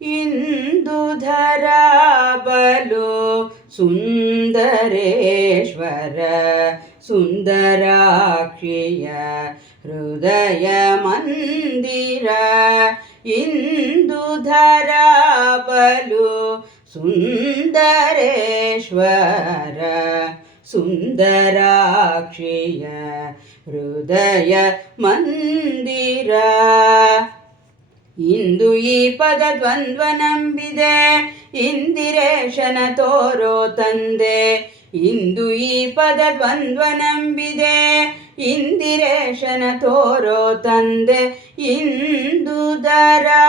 ಇಂದುಧರಾ ಬಲು ಸುಂದರೇಶ್ವರ ಸುಂದರಾಕ್ಷಿಯ ಹೃದಯ ಮಂದಿರ. ಇಂದುಧರಾ ಬಲು ಸುಂದರೇಶ್ವರ ಸುಂದರಾಕ್ಷಿಯ ಹೃದಯ ಮಂದಿರ. ಇಂದು ಈ ಪದ ದ್ವಂದ್ವ ನಂಬಿದೆ ಇಂದಿರೇಶನ ತೋರೋ ತಂದೆ. ಇಂದು ಈ ಪದ ದ್ವಂದ್ವ ನಂಬಿದೆ ಇಂದಿರೇಶನ ತೋರೋ ತಂದೆ. ಇಂದುಧರಾ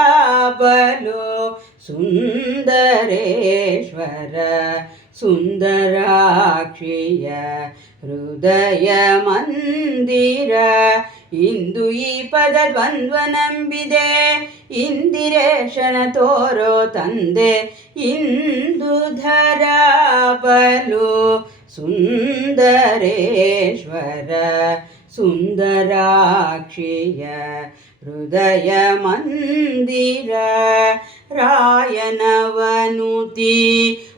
ಬಲು ಸುಂದರೇಶ್ವರ ಸುಂದರಾಕ್ಷಿಯ ಹೃದಯ ಮಂದಿರ. ಇಂದು ಈ ಪದ ದ್ವಂದ್ವ ನಂಬಿದೆ ಇಂದಿರೇಶನ ತೋರೋ ತಂದೆ. ಇಂದುಧರಾ ಬಲು ಸುಂದರೇಶ್ವರ ಸುಂದರಾಕ್ಷಿಯ ಹೃದಯ ಮಂದಿರ. ರಾಯನವನುತಿ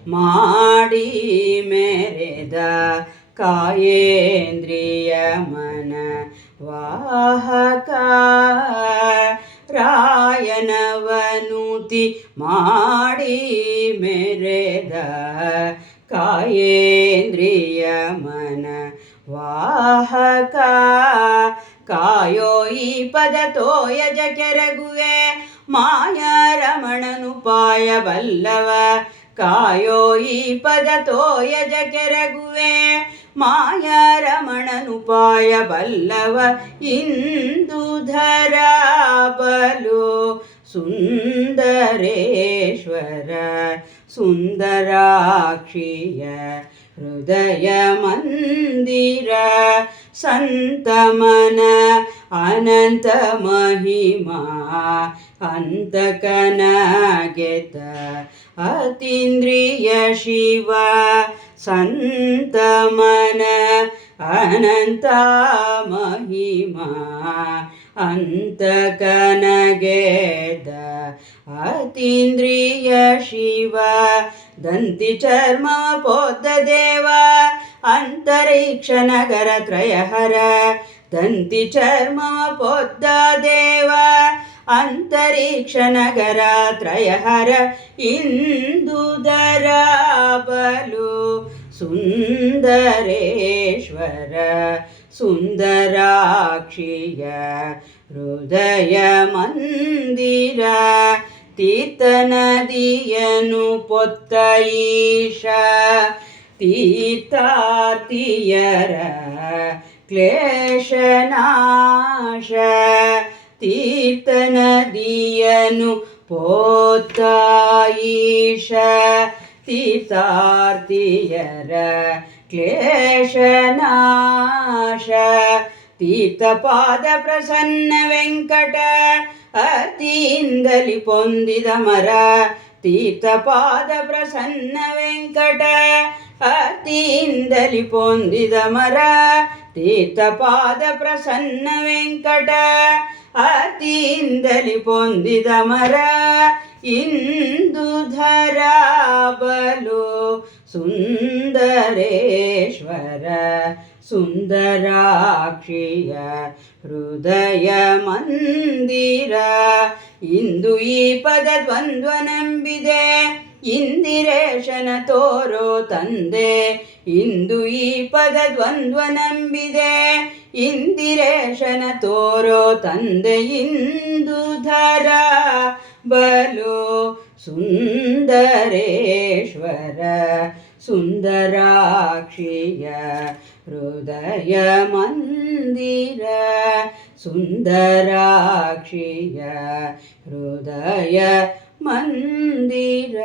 ಮಾಡಿ ಮೆರೆದ ಕಾಯೇಂದ್ರಿಯ ಮನ ವಾಹಕ. ರಾಯನವನುತಿ ಮಾಡಿ ಮೆರೆದ ಕಾಯೇಂದ್ರಿಯ ಮನ ವಾಹಕ. ಕಾಯೋ ಈ ಪದ ತೋಯಜ ಕೆರಗುವೆ ಮಾಯಾ ರಮಣನು ಪಾಯ ಬಲ್ಲವ. ಕಾಯೋ ಈ ಪದ ತೋಯಜ ಕೆರಗುವೆ ಮಾಯಾ ರಮಣನು ಪಾಯ ಬಲ್ಲವ. ಇಂದುಧರಾ ಬಲು ಸುಂದರೇಶ್ವರ ಸುಂದರಾಕ್ಷಿಯ ಹೃದಯ ಮಂದಿರ. ಸಂತಮನ ಅನಂತ ಮಹಿಮಾ ಅಂತಕನ ಗೆದ್ದ ಅತೀಂದ್ರಿಯ ಶಿವ. ಸಂತಮನ ಅನಂತ ಮಹಿಮಾ ಅಂತಕನ ಗೆದ್ದ ಅತೀಂದ್ರಿಯ ಶಿವ. ದಂತಿ ಚರ್ಮ ಪೋದ್ದ ದೇವ ಅಂತರಿಕ್ಷ ನಗರ ತ್ರಯಹರ. ದಂತಿ ಚರ್ಮ ಪೋದ್ದ ದೇವ ಅಂತರಿಕ್ಷ ನಗರ ತ್ರಯಹರ. ಇಂದುಧರಾ ಬಲು ಸುಂದರೇಶ್ವರ ಸುಂದರಾಕ್ಷಿಯ ಹೃದಯ ಮಂದಿರ. ತೀರ್ಥ ನದಿಯನು ಪೊತ್ತ ಈಶ ತೀರ್ಥಾರ್ತಿಯರ ಕ್ಲೇಶನಾಶ. ತೀರ್ಥ ನದಿಯನು ಪೊತ್ತ ಈಶ ತೀರ್ಥಾರ್ತಿಯರ ಕ್ಲೇಶನಾಶ. ತೀರ್ಥಪಾದ ಪ್ರಸನ್ನ ವೆಂಕಟ ಅತಿಯಿಂದಲಿ ಪೊಂದಿದ ಮರ. ತೀರ್ಥಪಾದ ಪ್ರಸನ್ನ ವೆಂಕಟ ಅತಿಯಿಂದಲಿ ಪೊಂದಿದ ಮರ. ತೀರ್ಥಪಾದ ಪ್ರಸನ್ನ ವೆಂಕಟ ಅತಿಯಿಂದಲಿ ಪೊಂದಿದ ಮರ. ಇಂದುಧರಾ ಬಲು ಸುಂದರೇಶ್ವರ ಸುಂದರಾಕ್ಷಿಯ ಹೃದಯ ಮಂದಿರ. ಇಂದು ಈ ಪದ ದ್ವಂದ್ವ ನಂಬಿದೆ ಇಂದಿರೇಶನ ತೋರೋ ತಂದೆ. ಇಂದು ಈ ಪದ ದ್ವಂದ್ವ ನಂಬಿದೆ ಇಂದಿರೇಶನ ತೋರೋ ತಂದೆ. ಇಂದುಧರಾ ಬಲು ಸುಂದರೇಶ್ವರ ಸುಂದರಾಕ್ಷಿಯ ಹೃದಯ ಮಂದಿರ. ಸುಂದರಾಕ್ಷಿಯ ಹೃದಯ ಮಂದಿರ.